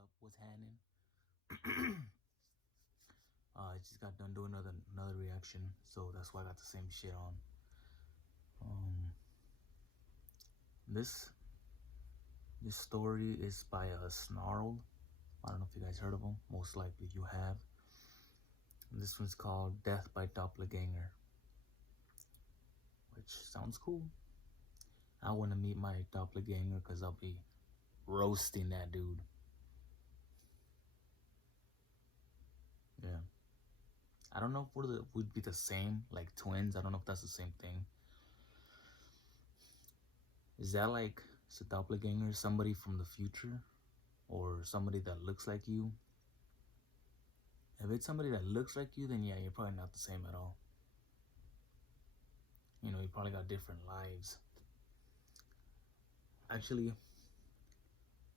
up? What's happening? I just got done doing another reaction, so that's why I got the same shit on. This story is by Snarled. I don't know if you guys heard of him. Most likely you have. And this one's called Death by Doppelganger, which sounds cool. I want to meet my doppelganger because I'll be roasting that dude. Yeah. I don't know if would be the same, like twins. I don't know if that's the same thing. Is that like a doppelganger, somebody from the future? Or somebody that looks like you? If it's somebody that looks like you, then yeah, you're probably not the same at all. You know, you probably got different lives. Actually,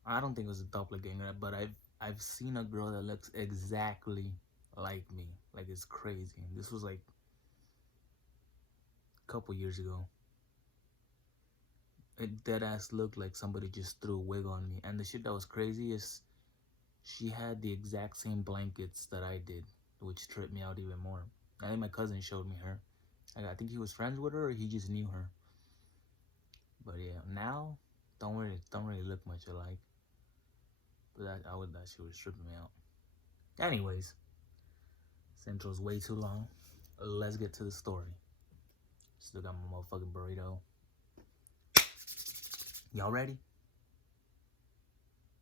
I don't think it was a doppelganger, but I've seen a girl that looks exactly like me. Like, it's crazy. This was like a couple years ago. It dead ass looked like somebody just threw a wig on me. And the shit that was crazy is she had the exact same blankets that I did, which tripped me out even more. I think my cousin showed me her. I think he was friends with her or he just knew her. But yeah, now don't really look much alike. But that shit was tripping me out. Anyways, this intro's way too long. Let's get to the story. Still got my motherfucking burrito. Y'all ready?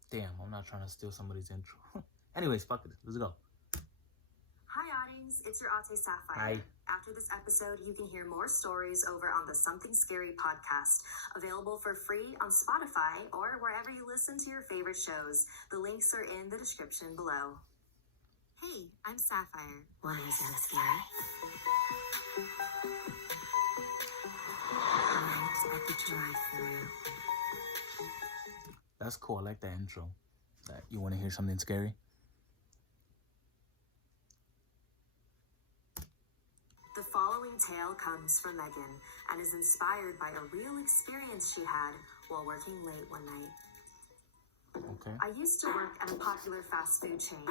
Damn, I'm not trying to steal somebody's intro. Anyways, fuck it. Let's go. Hi, audience. It's your Ate Sapphire. Hi. After this episode, you can hear more stories over on the Something Scary podcast, available for free on Spotify or wherever you listen to your favorite shows. The links are in the description below. Hey, I'm Sapphire. Want to hear something scary? Night at the drive-thru. That's cool. I like that intro. You want to hear something scary? The following tale comes from Megan and is inspired by a real experience she had while working late one night. Okay. I used to work at a popular fast food chain.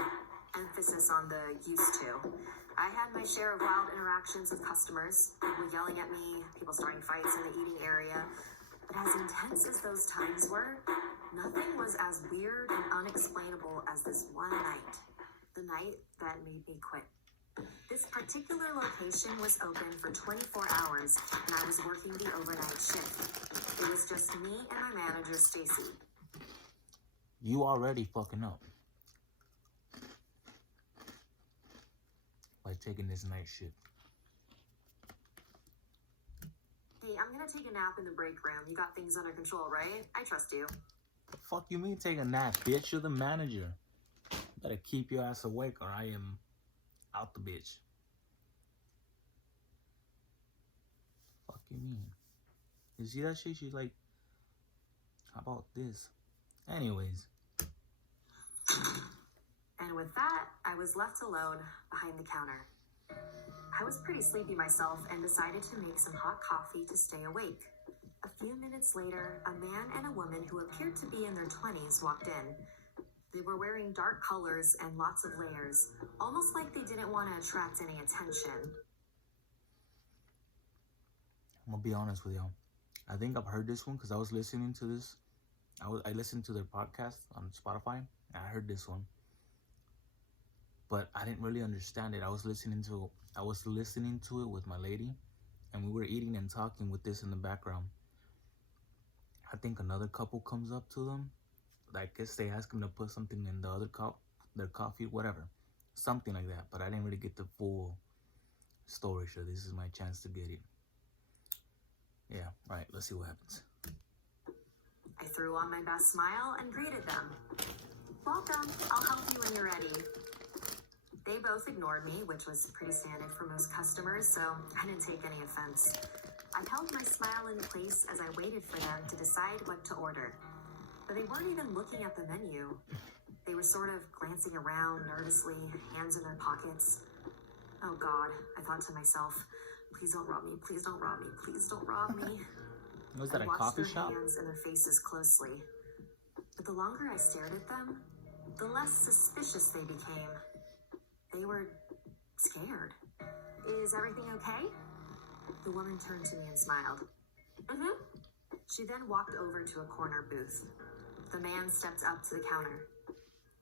Emphasis on the used to. I had my share of wild interactions with customers, people yelling at me, people starting fights in the eating area. But as intense as those times were, nothing was as weird and unexplainable as this one night. The night that made me quit. This particular location was open for 24 hours, and I was working the overnight shift. It was just me and my manager, Stacy. You already fucking up by taking this night shift. Hey, I'm gonna take a nap in the break room. You got things under control, right? I trust you. The fuck you mean take a nap, bitch? You're the manager. You better keep your ass awake or I am out the bitch. Fuck you mean? You see that shit? She's like, how about this? Anyways. And with that, I was left alone behind the counter. I was pretty sleepy myself and decided to make some hot coffee to stay awake. A few minutes later, a man and a woman who appeared to be in their 20s walked in. They were wearing dark colors and lots of layers, almost like they didn't want to attract any attention. I'm gonna be honest with y'all. I think I've heard this one because I was listening to this. I listened to their podcast on Spotify. And I heard this one, but I didn't really understand it. I was listening to it with my lady, and we were eating and talking with this in the background. I think another couple comes up to them. I guess they ask them to put something in the other cup, their coffee, whatever, something like that. But I didn't really get the full story. So this is my chance to get it. Yeah, right. Let's see what happens. I threw on my best smile and greeted them. Welcome, I'll help you when you're ready. They both ignored me, which was pretty standard for most customers, so I didn't take any offense. I held my smile in place as I waited for them to decide what to order. But they weren't even looking at the menu. They were sort of glancing around nervously, hands in their pockets. Oh God, I thought to myself, please don't rob me, please don't rob me, please don't rob me. Was that I a watched coffee their shop? hands and their faces closely. But the longer I stared at them, the less suspicious they became. They were scared. Is everything okay? The woman turned to me and smiled. Mm-hmm. She then walked over to a corner booth. The man stepped up to the counter.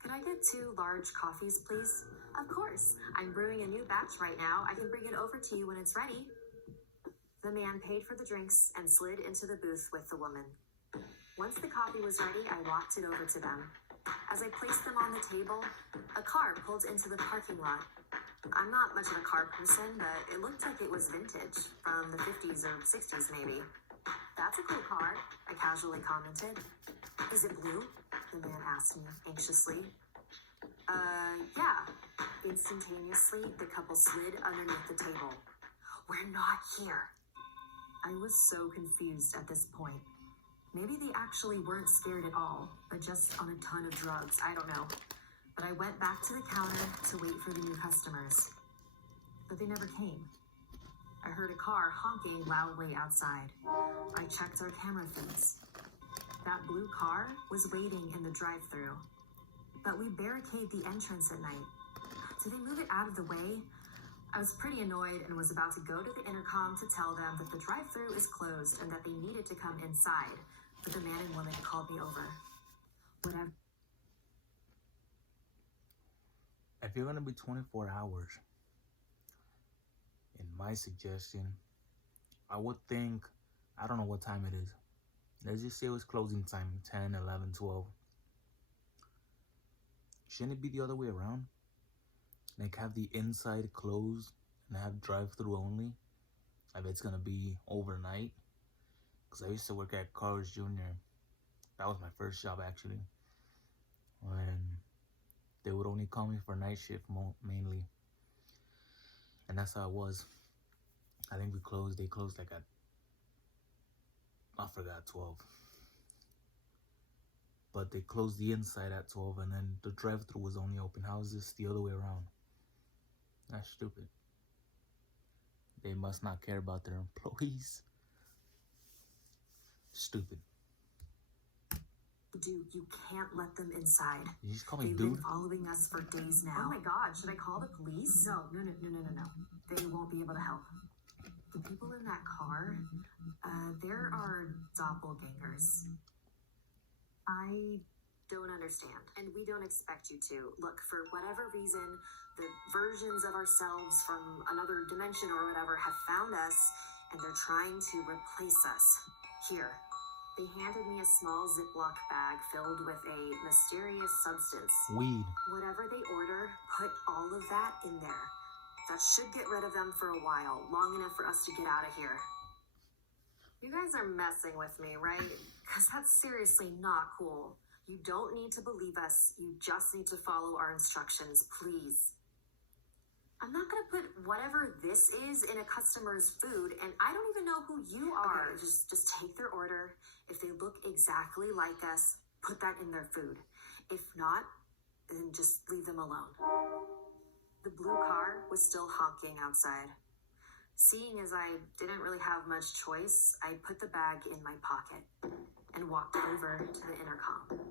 Could I get 2 large coffees, please? Of course. I'm brewing a new batch right now. I can bring it over to you when it's ready. The man paid for the drinks and slid into the booth with the woman. Once the coffee was ready, I walked it over to them. As I placed them on the table, a car pulled into the parking lot. I'm not much of a car person, but it looked like it was vintage, from the 50s or 60s maybe. That's a cool car, I casually commented. Is it blue? The man asked me anxiously. Yeah. Instantaneously, the couple slid underneath the table. We're not here. I was so confused at this point. Maybe they actually weren't scared at all, but just on a ton of drugs, I don't know. But I went back to the counter to wait for the new customers. But they never came. I heard a car honking loudly outside. I checked our camera feeds. That blue car was waiting in the drive-thru. But we barricade the entrance at night. Did they move it out of the way? I was pretty annoyed and was about to go to the intercom to tell them that the drive-thru is closed and that they needed to come inside. But the man and woman called me over. Whatever. If you're gonna be 24 hours, in my suggestion, I would think, I don't know what time it is. Let's just say it was closing time, 10, 11, 12. Shouldn't it be the other way around? Like have the inside closed and have drive-through only? If it's gonna be overnight? Because I used to work at Carl's Jr. That was my first job actually. And they would only call me for night shift mainly. And that's how it was. I think they closed like at, I forgot, 12. But they closed the inside at 12 and then the drive-thru was only open. How is this the other way around? That's stupid. They must not care about their employees. Stupid. Dude, you can't let them inside. You just call me They've dude? been following us for days now. Oh my god, should I call the police? No. They won't be able to help. The people in that car, there are doppelgangers. I don't understand, and we don't expect you to. Look, for whatever reason, the versions of ourselves from another dimension or whatever have found us, and they're trying to replace us. Here. They handed me a small Ziploc bag filled with a mysterious substance. Weed. Whatever they order, put all of that in there. That should get rid of them for a while, long enough for us to get out of here. You guys are messing with me, right? Because that's seriously not cool. You don't need to believe us. You just need to follow our instructions, please. I'm not going to put whatever this is in a customer's food, and I don't even know who you are. Okay, just take their order. If they look exactly like us, put that in their food. If not, then just leave them alone. The blue car was still honking outside. Seeing as I didn't really have much choice, I put the bag in my pocket and walked over to the intercom.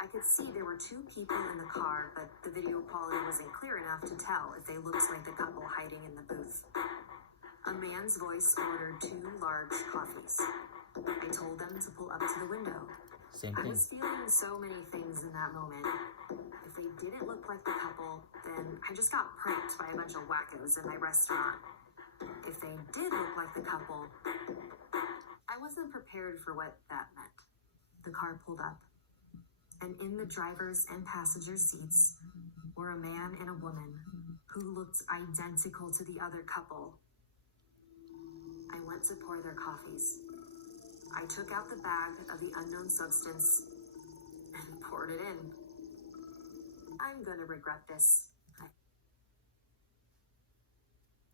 I could see there were 2 people in the car, but the video quality wasn't clear enough to tell if they looked like the couple hiding in the booth. A man's voice ordered 2 large coffees. I told them to pull up to the window. Same I thing. was feeling so many things in that moment. If they didn't look like the couple, then I just got pranked by a bunch of wackos in my restaurant. If they did look like the couple, I wasn't prepared for what that meant. The car pulled up, and in the driver's and passenger seats were a man and a woman who looked identical to the other couple. I went to pour their coffees. I took out the bag of the unknown substance and poured it in. I'm gonna regret this.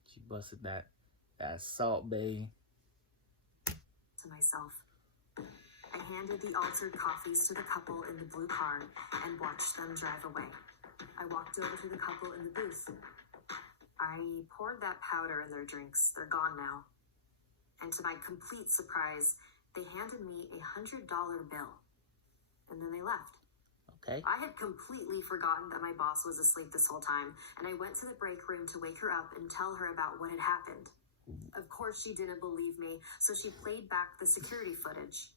She busted that Salt Bay. To myself. I handed the altered coffees to the couple in the blue car and watched them drive away. I walked over to the couple in the booth. I poured that powder in their drinks. They're gone now. And to my complete surprise, they handed me $100 bill. And then they left. Okay. I had completely forgotten that my boss was asleep this whole time, and I went to the break room to wake her up and tell her about what had happened. Of course, she didn't believe me, so she played back the security footage.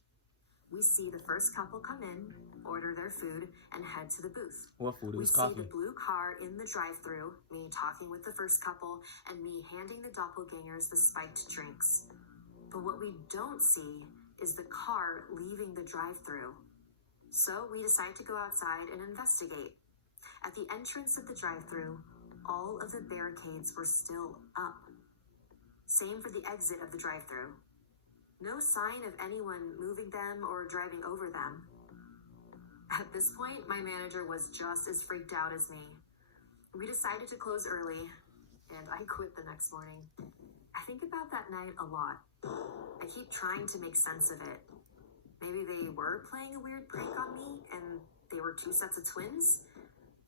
We see the first couple come in, order their food, and head to the booth. What food? It We was see coffee. the blue car in the drive-thru, me talking with the first couple, and me handing the doppelgangers the spiked drinks. But what we don't see is the car leaving the drive-thru. So we decide to go outside and investigate. At the entrance of the drive-thru, all of the barricades were still up. Same for the exit of the drive-thru. No sign of anyone moving them or driving over them. At this point, my manager was just as freaked out as me. We decided to close early, and I quit the next morning. I think about that night a lot. I keep trying to make sense of it. Maybe they were playing a weird prank on me, and they were two sets of twins?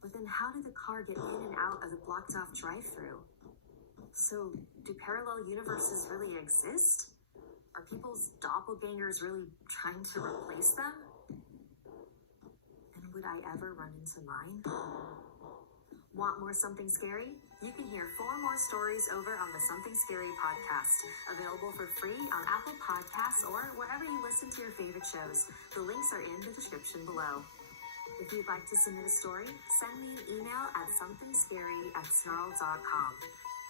But then how did the car get in and out of the blocked-off drive-thru? So, do parallel universes really exist? Are people's doppelgangers really trying to replace them? And would I ever run into mine? Want more Something Scary? You can hear 4 more stories over on the Something Scary podcast, available for free on Apple Podcasts or wherever you listen to your favorite shows. The links are in the description below. If you'd like to submit a story, send me an email at somethingscary@snarled.com.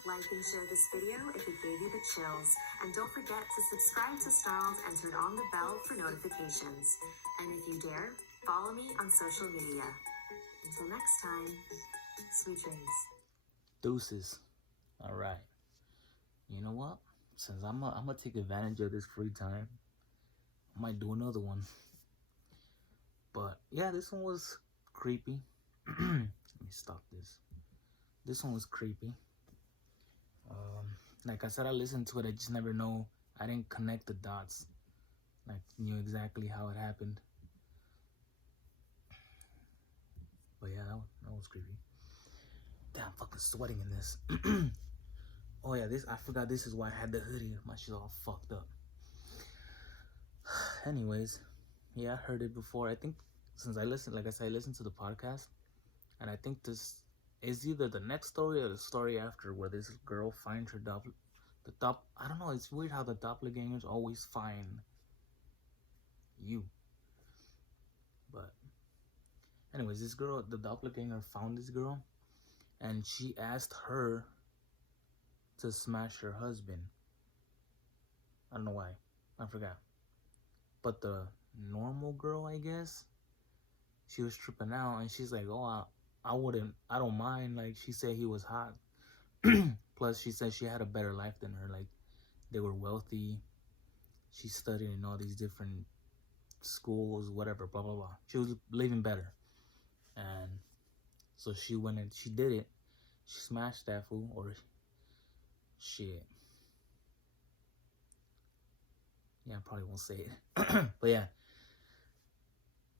Like and share this video if it gave you the chills. And don't forget to subscribe to Snarled and turn on the bell for notifications. And if you dare, follow me on social media. Until next time, sweet dreams. Deuces. All right. You know what? Since I'm gonna take advantage of this free time, I might do another one. But yeah, this one was creepy. Let me stop this. This one was creepy. Like I said, I listened to it. I just never know. I didn't connect the dots. Like, knew exactly how it happened. But yeah, that was creepy. Damn, I'm fucking sweating in this. Oh yeah, I forgot this is why I had the hoodie. My shit's all fucked up. Anyways, yeah, I heard it before. I think since I listened, like I said, I listened to the podcast, and I think this is either the next story or the story after, where this girl finds her I don't know, it's weird how the doppelgangers always find you. But anyways, this girl, the doppelganger, found this girl, and she asked her to smash her husband. I don't know why. I forgot. But the normal girl, I guess, she was tripping out, and she's like, oh, I don't mind. Like, she said he was hot. Plus, she said she had a better life than her. Like, they were wealthy. She studied in all these different schools, whatever, blah, blah, blah. She was living better. And so she went and she did it. She smashed that fool, or shit. Yeah, I probably won't say it. But yeah,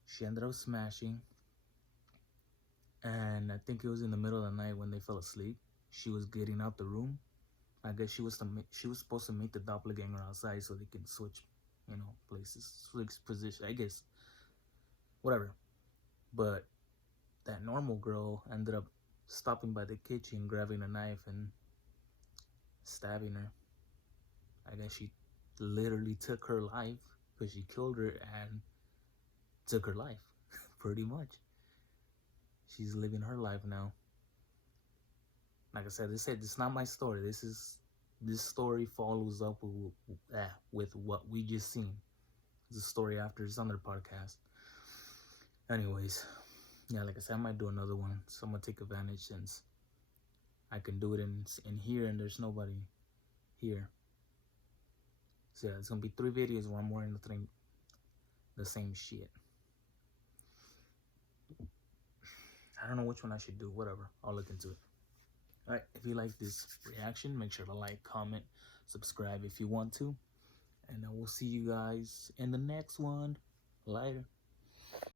she ended up smashing. And I think it was in the middle of the night when they fell asleep. She was getting out the room. I guess she was supposed to meet the doppelganger outside so they can switch, places, switch position. I guess, whatever. But that normal girl ended up stopping by the kitchen, grabbing a knife and stabbing her. I guess she literally took her life, because she killed her and took her life, pretty much. She's living her life now. Like I said, it's not my story. This story follows up with what we just seen. It's a story after this other podcast. Anyways, yeah, like I said, I might do another one. So I'm gonna take advantage since I can do it in here and there's nobody here. So yeah, it's gonna be 3 videos where I'm wearing the same shit. I don't know which one I should do. Whatever, I'll look into it. Alright, if you like this reaction, make sure to like, comment, subscribe if you want to. And I will see you guys in the next one. Later.